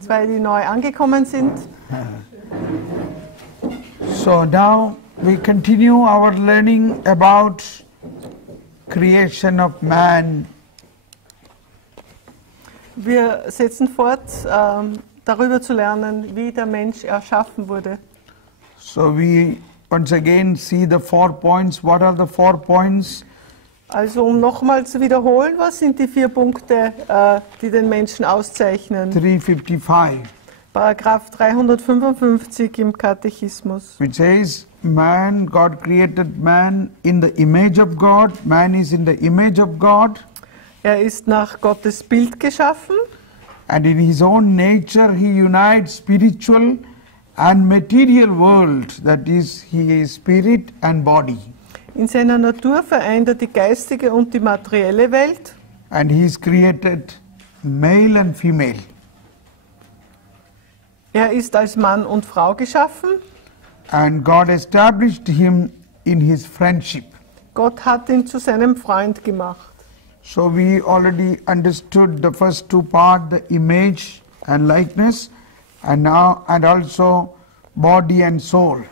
Zwei, die neu angekommen sind. So now we continue our learning about creation of man. Wir setzen fort, darüber zu lernen, wie der Mensch erschaffen wurde. So we once again see the 4 points. What are the 4 points? Also um nochmal zu wiederholen, was sind die 4 Punkte, die den Menschen auszeichnen? 355. Paragraph 355 im Katechismus. Which says, man, God created man in the image of God. Man is in the image of God. Er ist nach Gottes Bild geschaffen. And in his own nature he unites spiritual and material world. That is, he is spirit and body. In seiner Natur vereint er die geistige und die materielle Welt. And he is created male and female. Er ist als Mann und Frau geschaffen. And God established him in his friendship. Gott hat ihn zu seinem Freund gemacht. So we already understood the first 2 parts, the image and likeness, and also body and soul.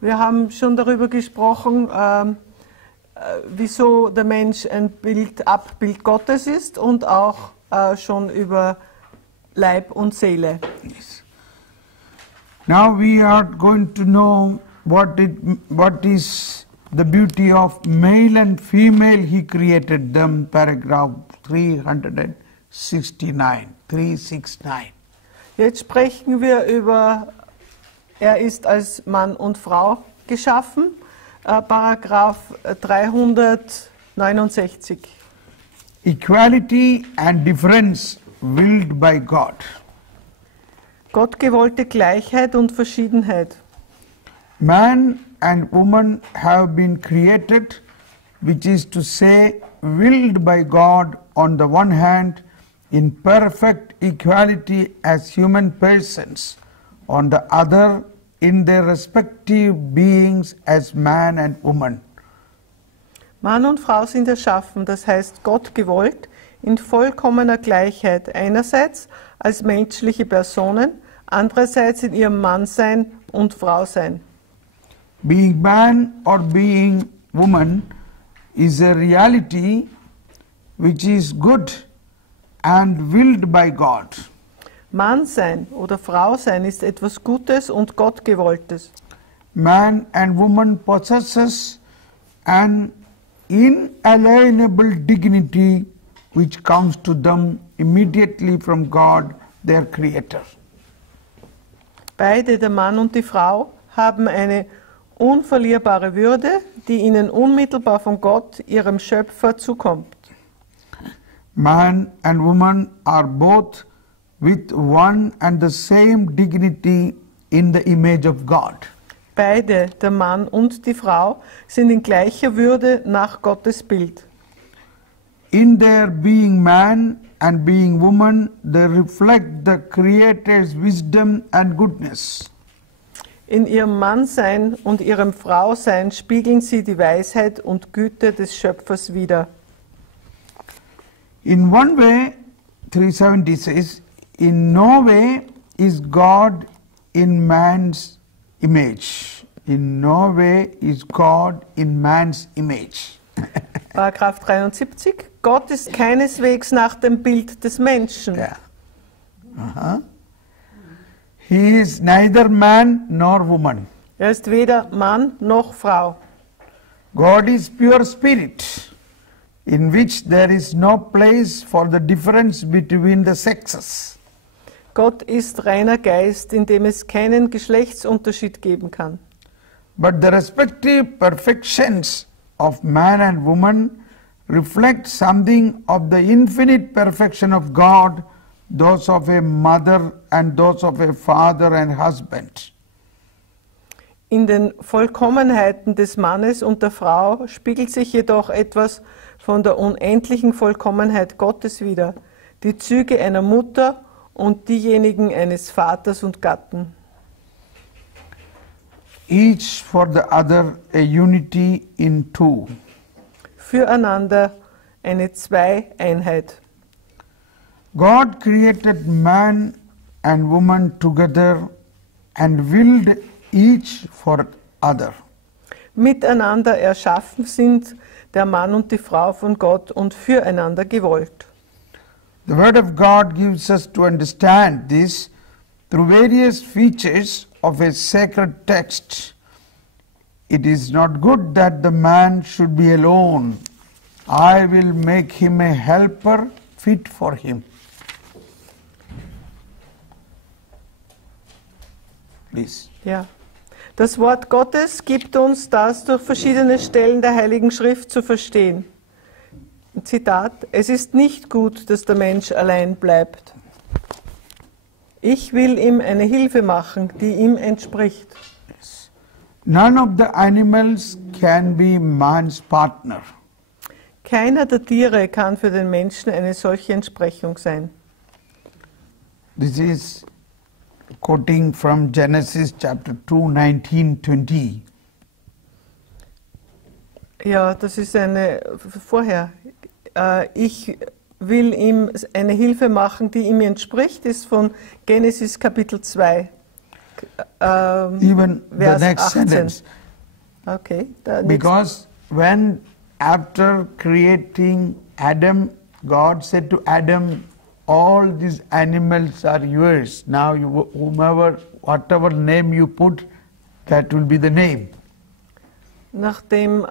Wir haben schon darüber gesprochen, wieso der Mensch ein Abbild Gottes ist und auch schon über Leib und Seele. Yes. Now we are going to know what is the beauty of male and female. He created them. Paragraph 369. Jetzt sprechen wir über, er ist als Mann und Frau geschaffen. Paragraph 369. Equality and difference willed by God. Gott gewollte Gleichheit und Verschiedenheit. Man and woman have been created, which is to say, willed by God on the one hand, in perfect equality as human persons, on the other, in their respective beings as man and woman. Mann und Frau sind erschaffen, das heißt Gott gewollt, in vollkommener Gleichheit, einerseits als menschliche Personen, andererseits in ihrem Mannsein und Frausein. Being man or being woman is a reality which is good and willed by God. Mannsein oder Frausein ist etwas Gutes und Gott gewolltes. Man and woman possesses an inalienable dignity which comes to them immediately from God, their Creator. Beide, der Mann und die Frau, haben eine unverlierbare Würde, die ihnen unmittelbar von Gott, ihrem Schöpfer, zukommt. Man and woman are both with one and the same dignity in the image of God. Beide, der Mann und die Frau, sind in gleicher Würde nach Gottes Bild. In their being man and being woman, they reflect the Creator's wisdom and goodness. In ihrem Mannsein und ihrem Frausein spiegeln sie die Weisheit und Güte des Schöpfers wider. In one way, 370 says, in no way is God in man's image. In no way is God in man's image. Paragraph 73. Gott ist keineswegs nach dem Bild des Menschen. Yeah. He is neither man nor woman. Er ist weder Mann noch Frau. God is pure spirit, in which there is no place for the difference between the sexes. Gott ist reiner Geist, in dem es keinen Geschlechtsunterschied geben kann. But the respective perfections of man and woman reflect something of the infinite perfection of God, those of a mother and those of a father and husband. In den Vollkommenheiten des Mannes und der Frau spiegelt sich jedoch etwas von der unendlichen Vollkommenheit Gottes wider, die Züge einer Mutter und diejenigen eines Vaters und Gatten. Each for the other a unity in two. Füreinander eine Zweieinheit. God created man and woman together and willed each for other. Miteinander erschaffen sind der Mann und die Frau von Gott und füreinander gewollt. The Word of God gives us to understand this through various features of a sacred text. It is not good that the man should be alone. I will make him a helper fit for him. Please. Ja. Das Wort Gottes gibt uns das durch verschiedene Stellen der Heiligen Schrift zu verstehen. Zitat: Es ist nicht gut, dass der Mensch allein bleibt. Ich will ihm eine Hilfe machen, die ihm entspricht. None of the animals can be man's partner. Keiner der Tiere kann für den Menschen eine solche Entsprechung sein. This is quoting from Genesis chapter 2, 19, 20. Ja, das ist vorher. Ich will ihm eine Hilfe machen, die ihm entspricht, ist von Genesis Kapitel 2. Even the Vers next 18. sentence. Okay. Because when after creating Adam, God said to Adam, all these animals are yours. Now whatever name you put, that will be the name. Nachdem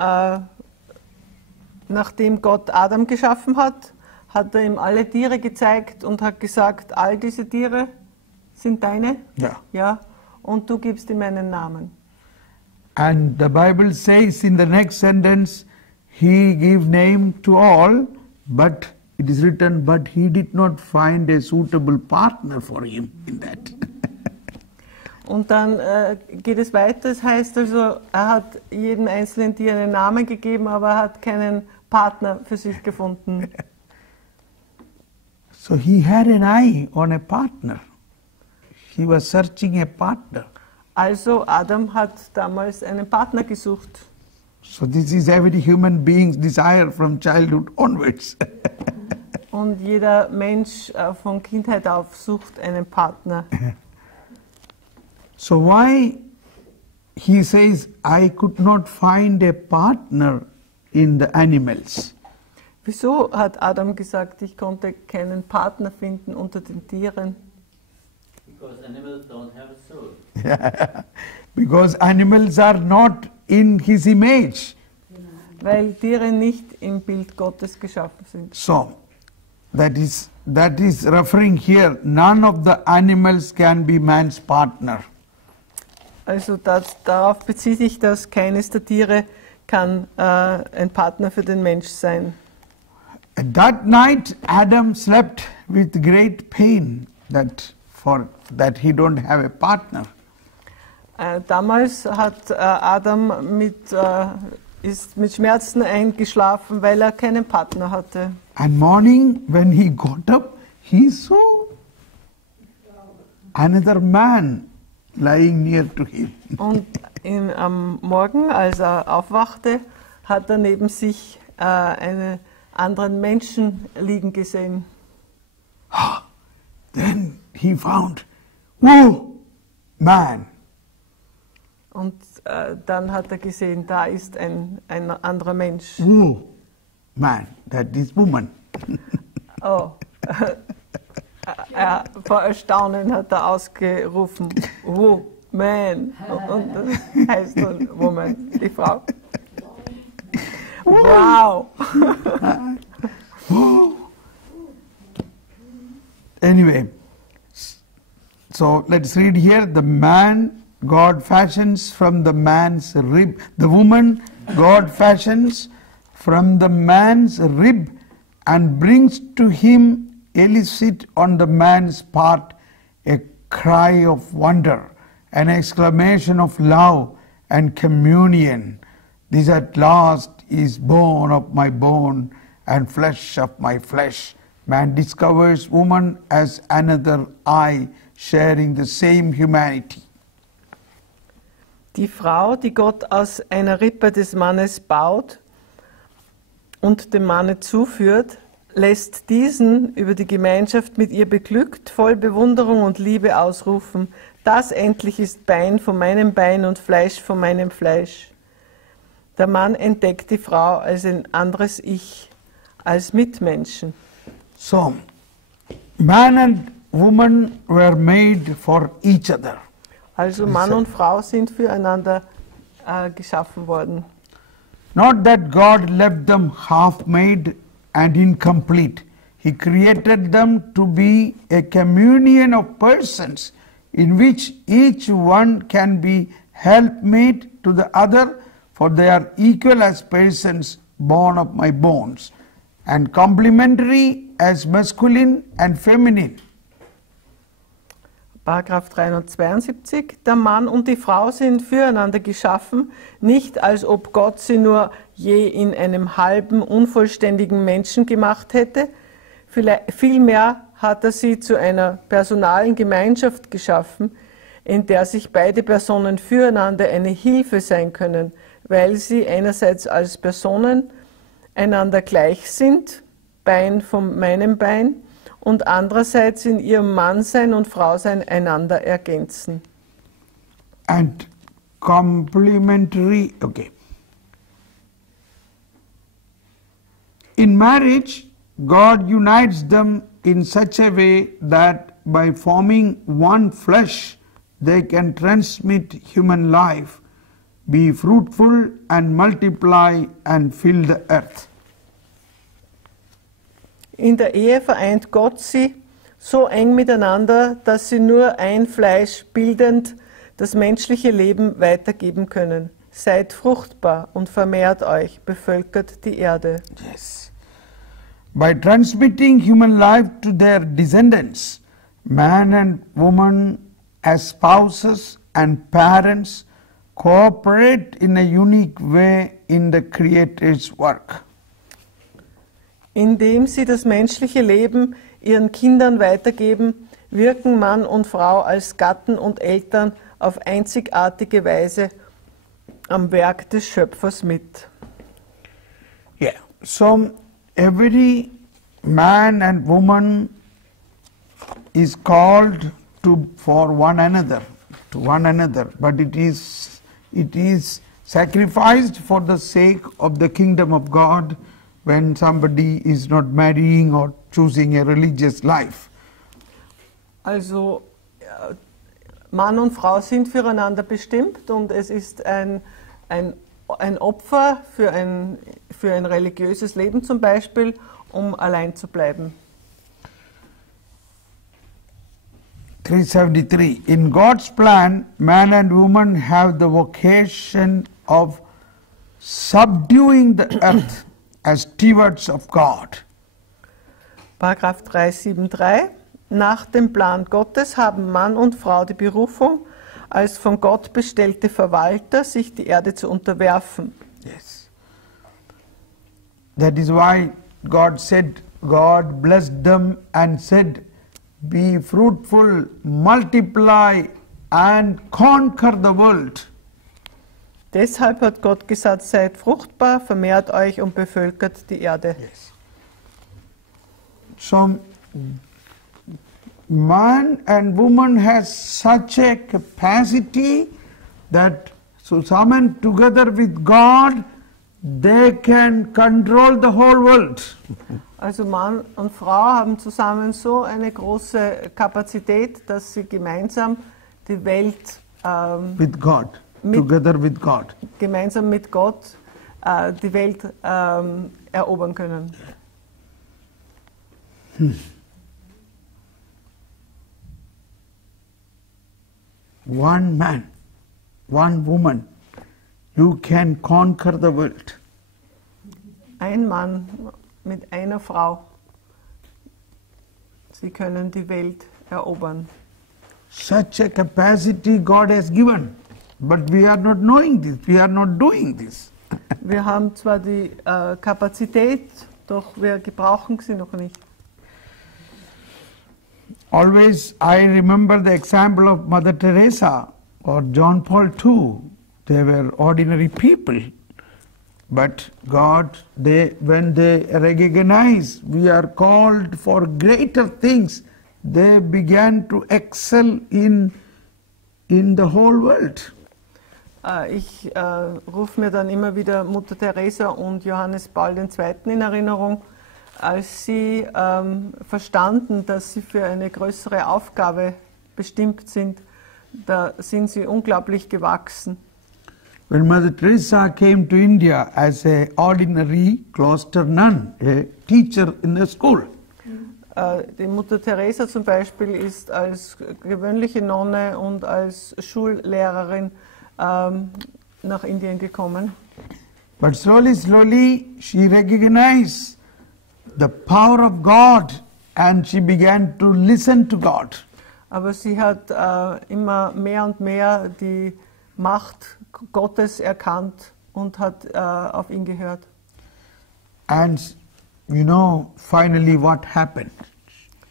Gott Adam geschaffen hat, hat er ihm alle Tiere gezeigt und hat gesagt, all diese Tiere sind deine? Yeah. Ja. Und du gibst ihm einen Namen. And the Bible says in the next sentence, he gave name to all, but it is written, but he did not find a suitable partner for him in that. Und dann geht es weiter, es heißt also, er hat jedem einzelnen Tier einen Namen gegeben, aber er hat keinen Partner für sich gefunden. So he had an eye on a partner. He was searching a partner. Also Adam hat damals einen Partner gesucht. So this is every human being's desire from childhood onwards. Und jeder Mensch von Kindheit auf sucht einen Partner. So why he says, I could not find a partner in the animals? Wieso hat Adam gesagt, ich konnte keinen Partner finden unter den Tieren? Because animals don't have a soul. Because animals are not in his image. Weil Tiere nicht im Bild Gottes geschaffen sind. So, that is referring here, none of the animals can be man's partner. Also darauf bezieht sich das, keines der Tiere kann ein Partner für den Mensch sein. That night Adam slept with great pain that he don't have a partner. Damals hat Adam ist mit Schmerzen eingeschlafen, weil er keinen Partner hatte. And morning when he got up, he saw another man lying near to him. Und am Morgen, als er aufwachte, hat er neben sich einen anderen Menschen liegen gesehen. Then he found, whoa, man. Und dann hat er gesehen, da ist ein anderer Mensch. Whoa, man, that is woman. Oh. Vor Erstaunen hat er ausgerufen, oh, man. Und das heißt dann Woman, die Frau. Wow. Anyway, so let's read here. The man God fashions from the man's rib. The woman God fashions from the man's rib and brings to him, elicit on the man's part a cry of wonder, an exclamation of love and communion. This at last is bone of my bone and flesh of my flesh. Man discovers woman as another I, sharing the same humanity. Die Frau, die Gott aus einer Rippe des Mannes baut und dem Manne zuführt, lässt diesen über die Gemeinschaft mit ihr beglückt, voll Bewunderung und Liebe ausrufen: Das endlich ist Bein von meinem Bein und Fleisch von meinem Fleisch. Der Mann entdeckt die Frau als ein anderes Ich, als Mitmenschen. So, man and woman were made for each other. Also Mann und Frau sind füreinander geschaffen worden. Not that God left them half-made and incomplete. He created them to be a communion of persons in which each one can be helpmate to the other, for they are equal as persons born of my bones, and complementary as masculine and feminine. Paragraph 372. Der Mann und die Frau sind füreinander geschaffen, nicht als ob Gott sie nur je in einem halben, unvollständigen Menschen gemacht hätte. Vielmehr hat er sie zu einer personalen Gemeinschaft geschaffen, in der sich beide Personen füreinander eine Hilfe sein können, weil sie einerseits als Personen einander gleich sind, Bein von meinem Bein, und andererseits in ihrem Mannsein und Frausein einander ergänzen. And complementary, okay. In marriage, God unites them in such a way that by forming one flesh, they can transmit human life, be fruitful and multiply and fill the earth. In der Ehe vereint Gott sie so eng miteinander, dass sie nur ein Fleisch bildend das menschliche Leben weitergeben können. Seid fruchtbar und vermehrt euch, bevölkert die Erde. Yes. By transmitting human life to their descendants, man and woman as spouses and parents cooperate in a unique way in the Creator's work. Indem sie das menschliche Leben ihren Kindern weitergeben, wirken Mann und Frau als Gatten und Eltern auf einzigartige Weise am Werk des Schöpfers mit. Yeah. So every man and woman is called for one another, but it is sacrificed for the sake of the kingdom of God when somebody is not marrying or choosing a religious life. Also Mann und Frau sind füreinander bestimmt und es ist ein Opfer für ein religiöses Leben zum Beispiel, um allein zu bleiben. 373. In God's plan, man and woman have the vocation of subduing the earth as stewards of God. Paragraph 373. Nach dem Plan Gottes haben Mann und Frau die Berufung, als von Gott bestellte Verwalter, sich die Erde zu unterwerfen. Yes. That is why God blessed them and said, be fruitful, multiply and conquer the world. Deshalb hat Gott gesagt, seid fruchtbar, vermehrt euch und bevölkert die Erde. Yes. So, man and woman has such a capacity that summoned together with God, they can control the whole world. Also Mann und Frau haben zusammen so eine große Kapazität, dass sie gemeinsam die Welt with God, together with God. Gemeinsam mit Gott die Welt erobern können. One man, one woman, you can conquer the world. Ein Mann mit einer Frau, sie können die Welt erobern. Such a capacity God has given, but we are not knowing this, we are not doing this. Wir haben zwar die Kapazität, doch wir gebrauchen sie noch nicht. Always I remember the example of Mother Teresa or John Paul II. They were ordinary people, But God, when they recognize we are called for greater things, they began to excel in the whole world. Ich rufe mir dann immer wieder Mutter Teresa und Johannes Paul II. In Erinnerung, als sie verstanden, dass sie für eine größere Aufgabe bestimmt sind. Da sind sie unglaublich gewachsen. When Mother Teresa came to India as an ordinary cloister nun, a teacher in a school, Die Mutter Teresa zum Beispiel ist als gewöhnliche Nonne und als Schullehrerin nach Indien gekommen. but slowly she recognized the power of God and she began to listen to God. Aber sie hat immer mehr und mehr die Macht Gottes erkannt und hat auf ihn gehört. And you know finally what happened.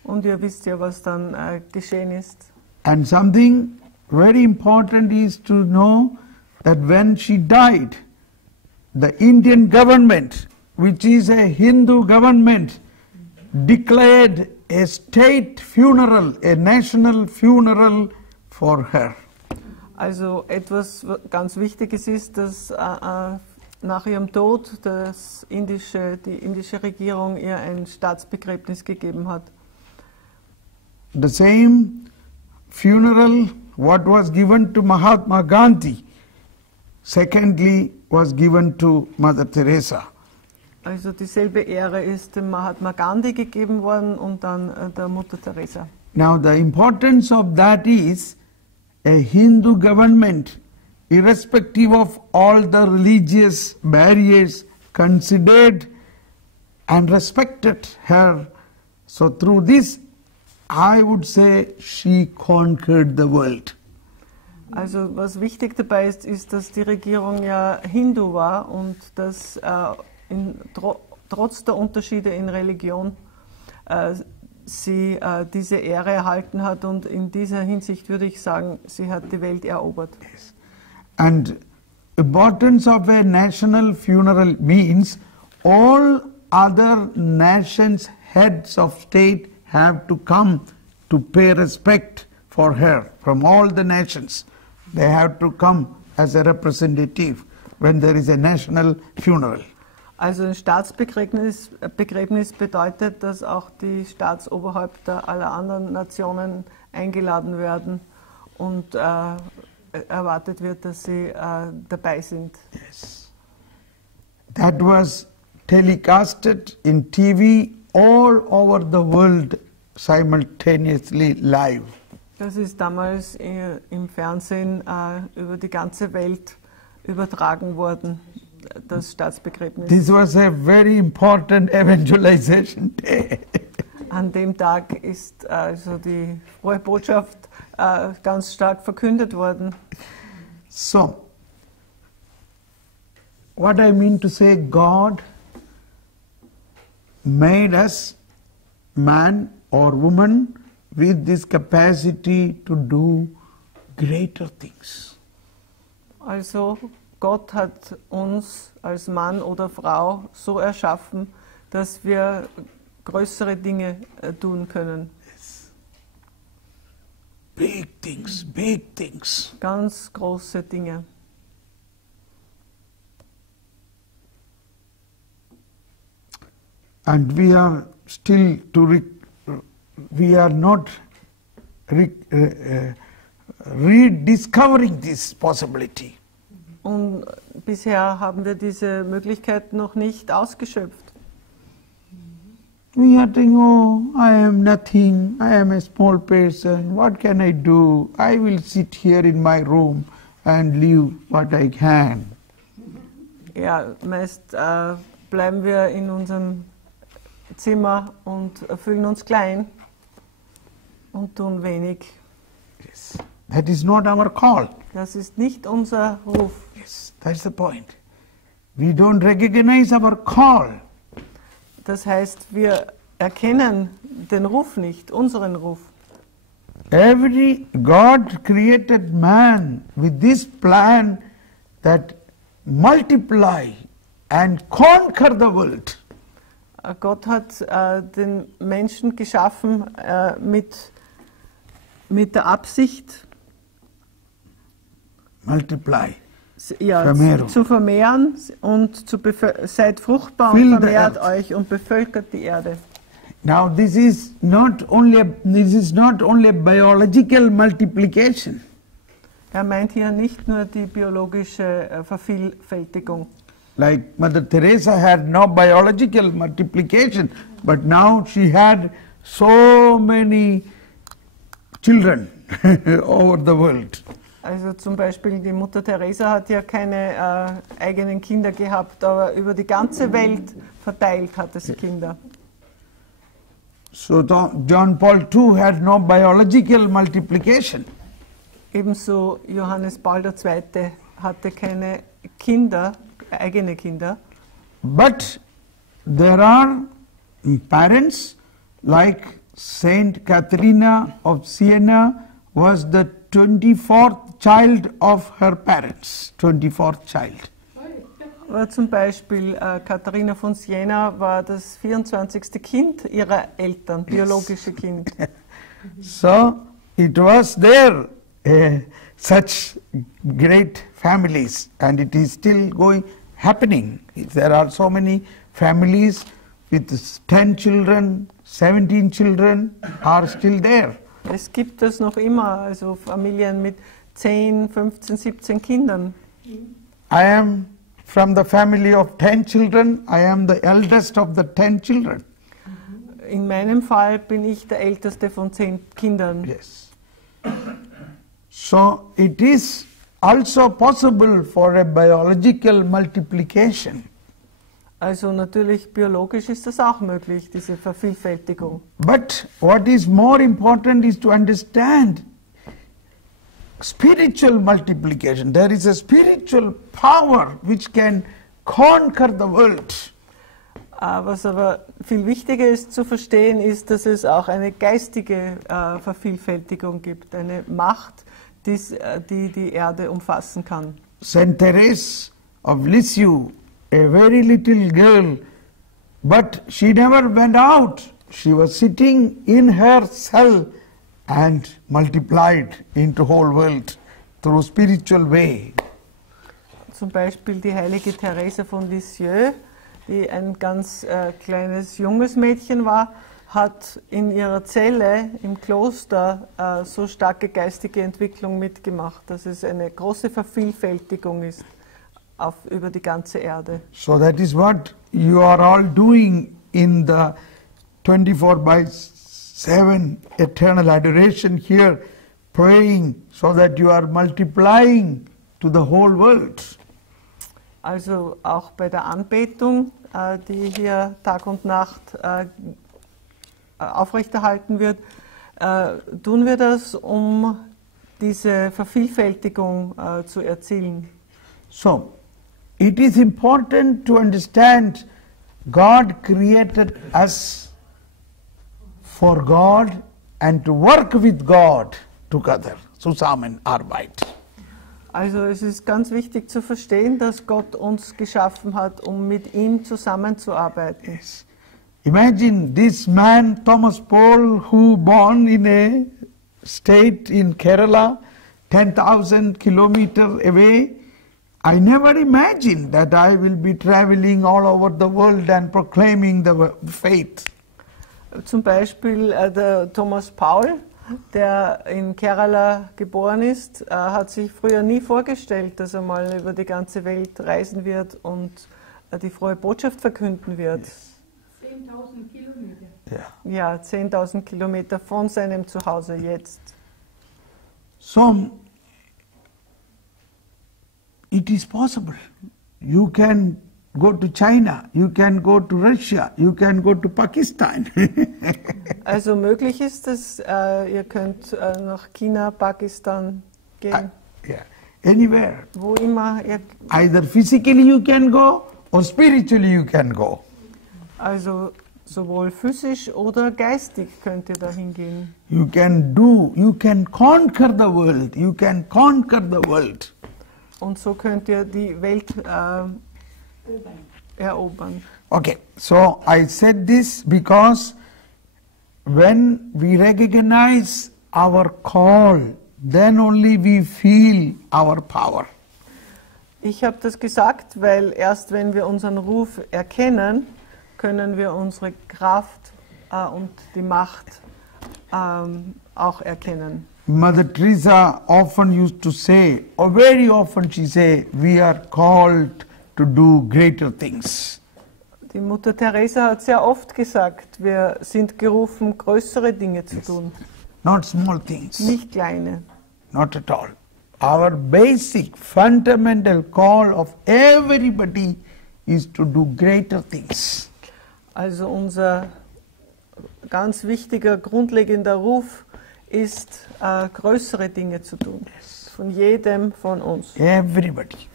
Und ihr wisst ja, was dann geschehen ist. And something very important is to know that when she died, the Indian government, which is a Hindu government, declared a state funeral, a national funeral for her. Also etwas ganz Wichtiges ist, dass nach ihrem Tod die indische Regierung ihr ein Staatsbegräbnis gegeben hat. The same funeral what was given to Mahatma Gandhi, secondly was given to Mother Teresa. Also dieselbe Ehre ist dem Mahatma Gandhi gegeben worden und dann der Mutter Teresa. Now the importance of that is a Hindu government, irrespective of all the religious barriers, considered and respected her. So through this, I would say she conquered the world. Also was wichtig dabei ist, dass die Regierung ja Hindu war und dass trotz der Unterschiede in Religion sie diese Ehre erhalten hat, und in dieser Hinsicht würde ich sagen, sie hat die Welt erobert. And importance of a national funeral means all other nations, heads of state have to come to pay respect for her from all the nations. They have to come as a representative when there is a national funeral. Also ein Staatsbegräbnis bedeutet, dass auch die Staatsoberhäupter aller anderen Nationen eingeladen werden und erwartet wird, dass sie dabei sind. Yes. That was telecasted in TV all over the world simultaneously live. Das ist damals im Fernsehen über die ganze Welt übertragen worden, das Staatsbegräbnis. This was a very important evangelization day. An dem Tag ist also die frohe Botschaft ganz stark verkündet worden. So, what I mean to say, God made us, man or woman, with this capacity to do greater things. Also Gott hat uns als Mann oder Frau so erschaffen, dass wir größere Dinge tun können. Big things, big things. Ganz große Dinge. And we are still we are not rediscovering this possibility. Und bisher haben wir diese Möglichkeit noch nicht ausgeschöpft. We are thinking, oh, I am nothing, I am a small person, what can I do? I will sit here in my room and live what I can. Ja, meist bleiben wir in unserem Zimmer und fühlen uns klein und tun wenig. Yes. That is not our call. Das ist nicht unser Ruf. Yes, that's the point. We don't recognize our call. Das heißt, wir erkennen den Ruf nicht, unseren Ruf. God created man with this plan that multiply and conquer the world. Gott hat den Menschen geschaffen mit der Absicht, Multiply. ja, zu vermehren und seid fruchtbar Fill und the vermehrt earth. euch und bevölkert die Erde. Now this is not only biological multiplication. Er meint hier nicht nur die biologische Vervielfältigung. Like Mother Teresa had no biological multiplication, but now she had so many children over the world. Also zum Beispiel die Mutter Teresa hat ja keine eigenen Kinder gehabt, aber über die ganze Welt verteilt hatte sie Kinder. So John Paul II had no biological multiplication. Ebenso Johannes Paul II. Hatte keine Kinder, eigene Kinder. But there are parents like Saint Catharina of Siena was the 24th child of her parents, 24th child. Oder zum Beispiel Katharina von Siena war das 24. Kind ihrer Eltern, biologische Kind. So it was there such great families, and it is still happening. There are so many families with 10 children, 17 children are still there. Es gibt das noch immer, also Familien mit 10, 15, 17 Kindern. I am from the family of 10 children. I am the eldest of the 10 children. In meinem Fall bin ich der älteste von 10 Kindern. Yes. So it is also possible for a biological multiplication. Also natürlich biologisch ist das auch möglich, diese Vervielfältigung. But what is more important is to understand spiritual multiplication. There is a spiritual power which can conquer the world. Was aber viel wichtiger ist zu verstehen, ist, dass es auch eine geistige Vervielfältigung gibt, eine Macht, die die Erde umfassen kann. Saint Therese of Lisieux, a very little girl, but she never went out. She was sitting in her cell and multiplied into whole world through spiritual way. Zum Beispiel die heilige Therese von Lisieux, die ein ganz kleines junges Mädchen war, hat in ihrer Zelle im Kloster so starke geistige Entwicklung mitgemacht, dass es eine große Vervielfältigung ist über die ganze Erde. So that is what you are all doing in the 24/7 eternal adoration here, praying so that you are multiplying to the whole world. Also auch bei der Anbetung, die hier Tag und Nacht aufrechterhalten wird, tun wir das, um diese Vervielfältigung zu erzielen. So, it is important to understand God created us for God and to work with God together. Zusammenarbeit. Also es ist ganz wichtig zu verstehen, dass Gott uns geschaffen hat, um mit ihm zusammenzuarbeiten. Yes. Imagine this man, Thomas Paul, who born in a state in Kerala, 10,000 kilometers away. I never imagined that I will be traveling all over the world and proclaiming the faith. Zum Beispiel der Thomas Paul, der in Kerala geboren ist, hat sich früher nie vorgestellt, dass er mal über die ganze Welt reisen wird und die frohe Botschaft verkünden wird. 10.000 Kilometer. Yeah. Ja, 10.000 Kilometer von seinem Zuhause jetzt. So, it is possible. You can go to China, you can go to Russia, you can go to Pakistan. Also möglich ist es, ihr könnt nach China, Pakistan gehen, Yeah. Anywhere. wo immer ihr, Either physically you can go or spiritually you can go. also sowohl physisch oder geistig könnt ihr dahin gehen. You can conquer the world, you can conquer the world. Und so könnt ihr die Welt erobern. Okay, so I said this because when we recognize our call, then only we feel our power. Ich habe das gesagt, weil erst wenn wir unseren Ruf erkennen, können wir unsere Kraft und die Macht auch erkennen. Mother Teresa often used to say, or very often she say, we are called to do greater things. Die Mutter Teresa hat sehr oft gesagt, wir sind gerufen, größere Dinge zu tun, Not small things, nicht kleine. not at all. Our basic, fundamental call of everybody is to do greater things. Also unser ganz wichtiger, grundlegender Ruf ist, größere Dinge zu tun, von jedem von uns. Everybody.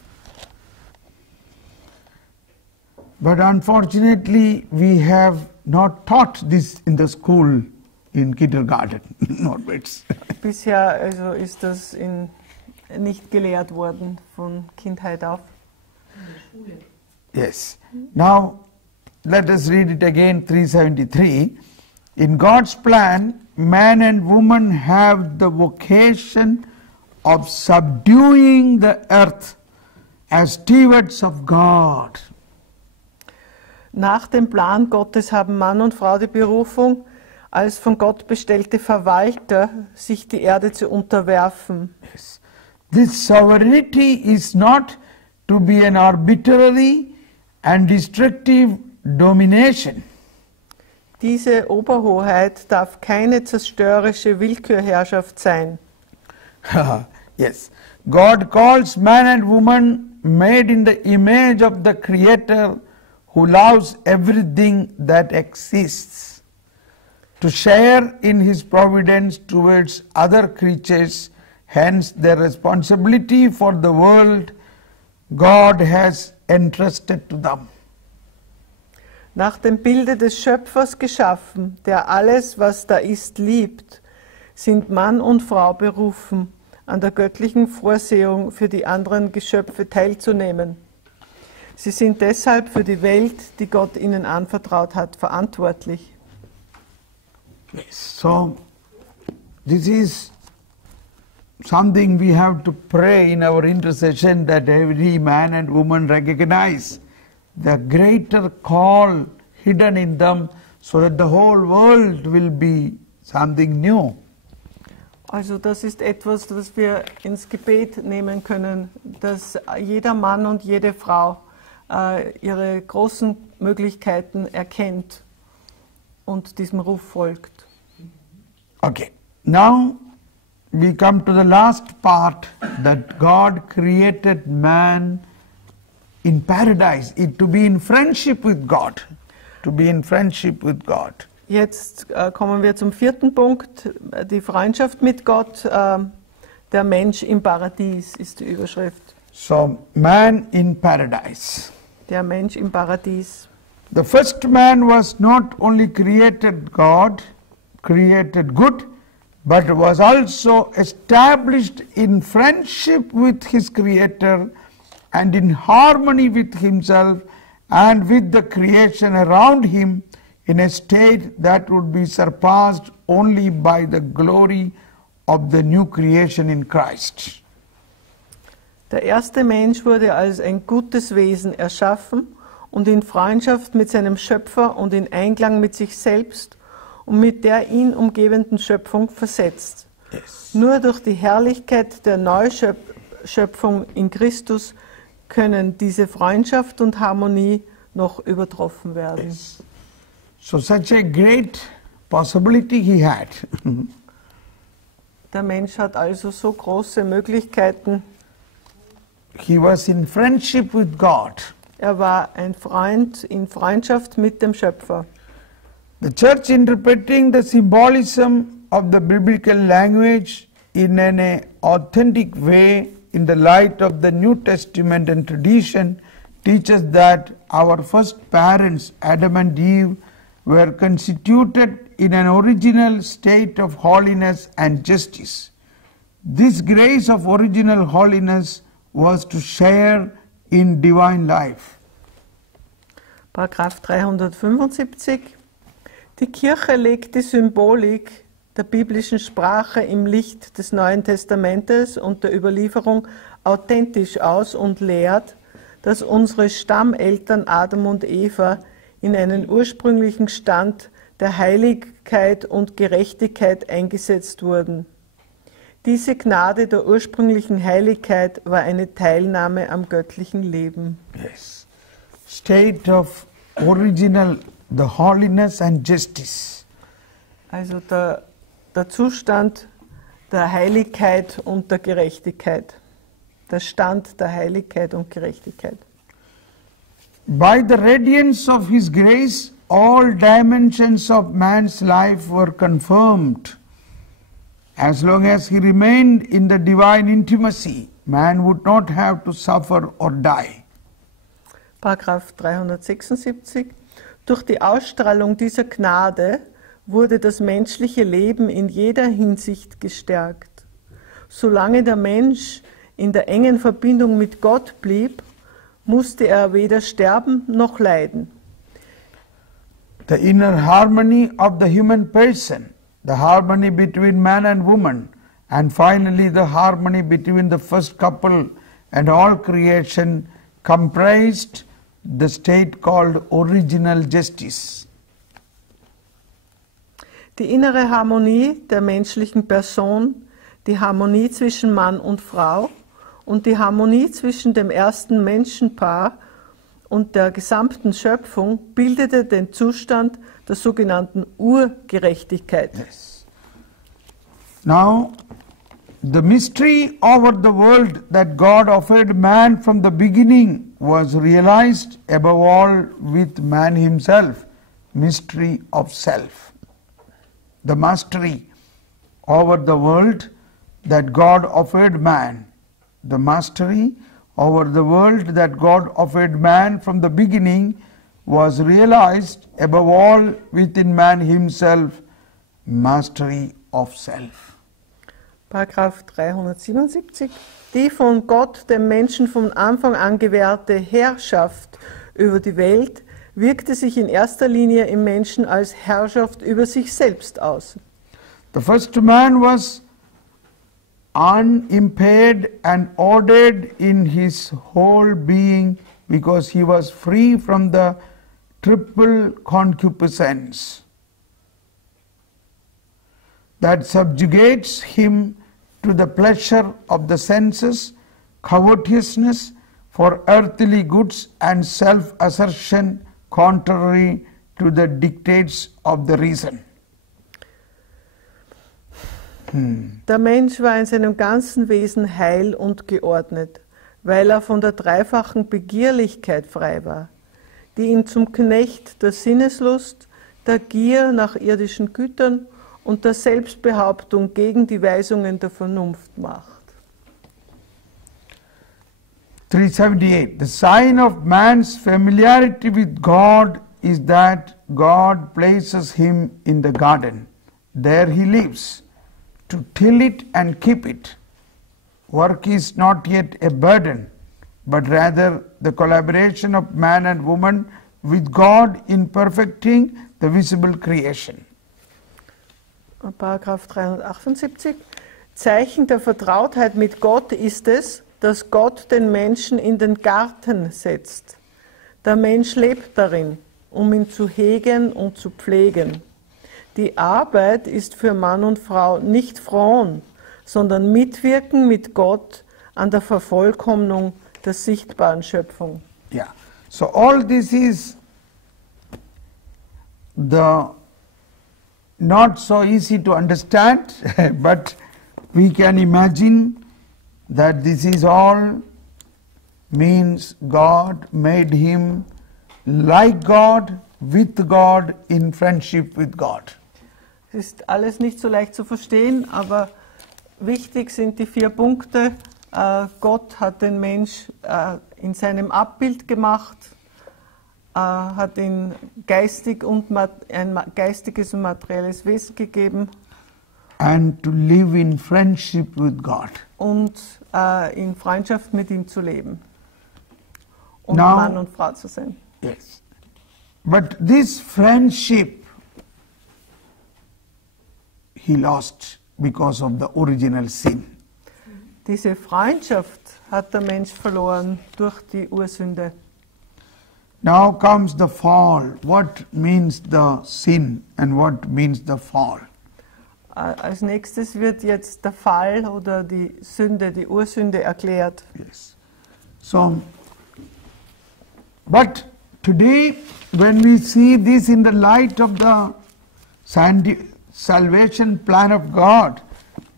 But unfortunately, we have not taught this in the school, in kindergarten, not bits. Bisher also ist das nicht gelehrt worden von Kindheit auf. Yes. Now, let us read it again, 373. In God's plan, man and woman have the vocation of subduing the earth as stewards of God. Nach dem Plan Gottes haben Mann und Frau die Berufung, als von Gott bestellte Verwalter, sich die Erde zu unterwerfen. Yes. This sovereignty is not to be an arbitrary and destructive domination. Diese Oberhoheit darf keine zerstörerische Willkürherrschaft sein. Yes. God calls man and woman made in the image of the Creator who loves everything that exists, to share in His providence towards other creatures, hence their responsibility for the world God has entrusted to them. Nach dem Bilde des Schöpfers geschaffen, der alles, was da ist, liebt, sind Mann und Frau berufen, an der göttlichen Vorsehung für die anderen Geschöpfe teilzunehmen. Sie sind deshalb für die Welt, die Gott ihnen anvertraut hat, verantwortlich. Yes. So, this is something we have to pray in our intercession, that every man and woman recognize the greater call hidden in them, so that the whole world will be something new. Also das ist etwas, das wir ins Gebet nehmen können, dass jeder Mann und jede Frau ihre großen Möglichkeiten erkennt und diesem Ruf folgt. Okay, now we come to the last part, that God created man in paradise, to be in friendship with God, to be in friendship with God. Jetzt kommen wir zum vierten Punkt, die Freundschaft mit Gott. Der Mensch im Paradies ist die Überschrift. So, man in paradise. Der Mensch im Paradies. The first man was not only created good, but was also established in friendship with his Creator and in harmony with himself and with the creation around him, in a state that would be surpassed only by the glory of the new creation in Christ. Der erste Mensch wurde als ein gutes Wesen erschaffen und in Freundschaft mit seinem Schöpfer und in Einklang mit sich selbst und mit der ihn umgebenden Schöpfung versetzt. Yes. Nur durch die Herrlichkeit der Neuschöpfung in Christus können diese Freundschaft und Harmonie noch übertroffen werden. Yes. So such a great possibility he had. Der Mensch hat also so große Möglichkeiten. He was in friendship with God. Er war ein Freund in Freundschaft mit dem Schöpfer. The church, interpreting the symbolism of the biblical language in an authentic way in the light of the New Testament and tradition, teaches that our first parents, Adam and Eve, were constituted in an original state of holiness and justice. This grace of original holiness was to share in divine life. Paragraph 375. Die Kirche legt die Symbolik der biblischen Sprache im Licht des Neuen Testamentes und der Überlieferung authentisch aus und lehrt, dass unsere Stammeltern Adam und Eva in einen ursprünglichen Stand der Heiligkeit und Gerechtigkeit eingesetzt wurden. Diese Gnade der ursprünglichen Heiligkeit war eine Teilnahme am göttlichen Leben. Yes. State of original, the holiness and justice. Also der Zustand der Heiligkeit und der Gerechtigkeit. Der Stand der Heiligkeit und Gerechtigkeit. By the radiance of His grace, all dimensions of man's life were confirmed. As long as he remained in the divine intimacy, man would not have to suffer or die. Paragraph 376. Durch die Ausstrahlung dieser Gnade wurde das menschliche Leben in jeder Hinsicht gestärkt. Solange der Mensch in der engen Verbindung mit Gott blieb, musste er weder sterben noch leiden. The inner harmony of the human person, the harmony between man and woman, and finally the harmony between the first couple and all creation comprised the state called original justice. Die innere Harmonie der menschlichen Person, die Harmonie zwischen Mann und Frau und die Harmonie zwischen dem ersten Menschenpaar und der gesamten Schöpfung bildete den Zustand der sogenannten Urgerechtigkeit. Yes. Now, the mystery over the world that God offered man from the beginning was realized above all with man himself, mystery of self. The mastery over the world that God offered man, the mastery over the world that God offered man from the beginning was realized above all within man himself, mastery of self. Paragraph 377. Die von Gott dem Menschen von Anfang an gewährte Herrschaft über die Welt wirkte sich in erster Linie im Menschen als Herrschaft über sich selbst aus. The first man was unimpaired and ordered in his whole being because he was free from the triple concupiscence that subjugates him to the pleasure of the senses, covetousness for earthly goods and self-assertion contrary to the dictates of the reason. Der Mensch war in seinem ganzen Wesen heil und geordnet, weil er von der dreifachen Begierlichkeit frei war, die ihn zum Knecht der Sinneslust, der Gier nach irdischen Gütern und der Selbstbehauptung gegen die Weisungen der Vernunft macht. 378. The sign of man's familiarity with God is that God places him in the garden. There he lives, to till it and keep it. Work is not yet a burden, but rather the collaboration of man and woman with God in perfecting the visible creation. Paragraph 378. Zeichen der Vertrautheit mit Gott ist es, dass Gott den Menschen in den Garten setzt. Der Mensch lebt darin, um ihn zu hegen und zu pflegen. Die Arbeit ist für Mann und Frau nicht Fron, sondern Mitwirken mit Gott an der Vervollkommnung der sichtbaren Schöpfung. Yeah. So all this is the not so easy to understand, but we can imagine that this is all means God made him like God, with God, in friendship with God. Es ist alles nicht so leicht zu verstehen, aber wichtig sind die 4 Punkte. Gott hat den Mensch in seinem Abbild gemacht, hat ihn geistig und ein geistiges und materielles Wesen gegeben. And to live in friendship with God. Und in Freundschaft mit ihm zu leben. Und Now, Mann und Frau zu sein. Yes. But this friendship he lost because of the original sin. Diese Freundschaft hat der Mensch verloren durch die Ursünde. Now comes the fall. What means the sin and what means the fall? Als nächstes wird jetzt der Fall oder die Sünde, die Ursünde erklärt. Yes. So, but today when we see this in the light of the salvation plan of God,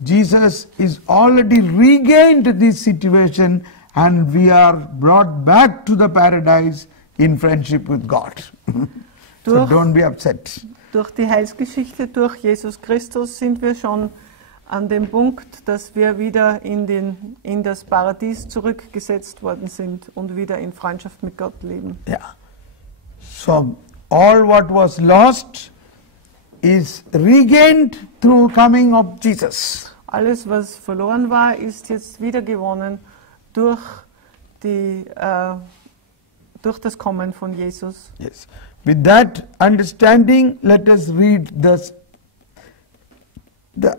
Jesus is already regained this situation and we are brought back to the paradise in friendship with God. So don't be upset. Durch die Heilsgeschichte, durch Jesus Christus sind wir schon an dem Punkt, dass wir wieder in das Paradies zurückgesetzt worden sind und wieder in Freundschaft mit Gott leben. Yeah. So all what was lost is regained through coming of Jesus. Alles, was verloren war, ist jetzt wiedergewonnen durch das Kommen von Jesus. Yes. With that understanding, let us read the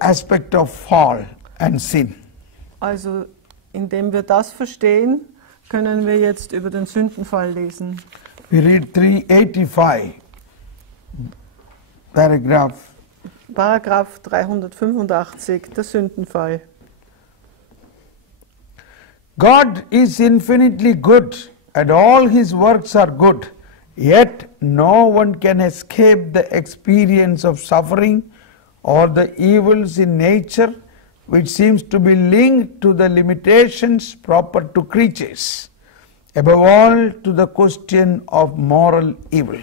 aspect of fall and sin. Also, indem wir das verstehen, können wir jetzt über den Sündenfall lesen. We read 385, Paragraph 385, der Sündenfall. God is infinitely good and all his works are good, yet no one can escape the experience of suffering or the evils in nature which seems to be linked to the limitations proper to creatures, above all to the question of moral evil.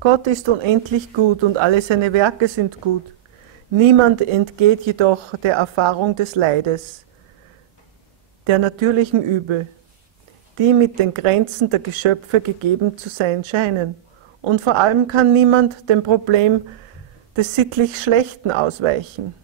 Gott ist unendlich gut und alle seine Werke sind gut. Niemand entgeht jedoch der Erfahrung des Leides, der natürlichen Übel, die mit den Grenzen der Geschöpfe gegeben zu sein scheinen. Und vor allem kann niemand dem Problem des sittlich Schlechten ausweichen.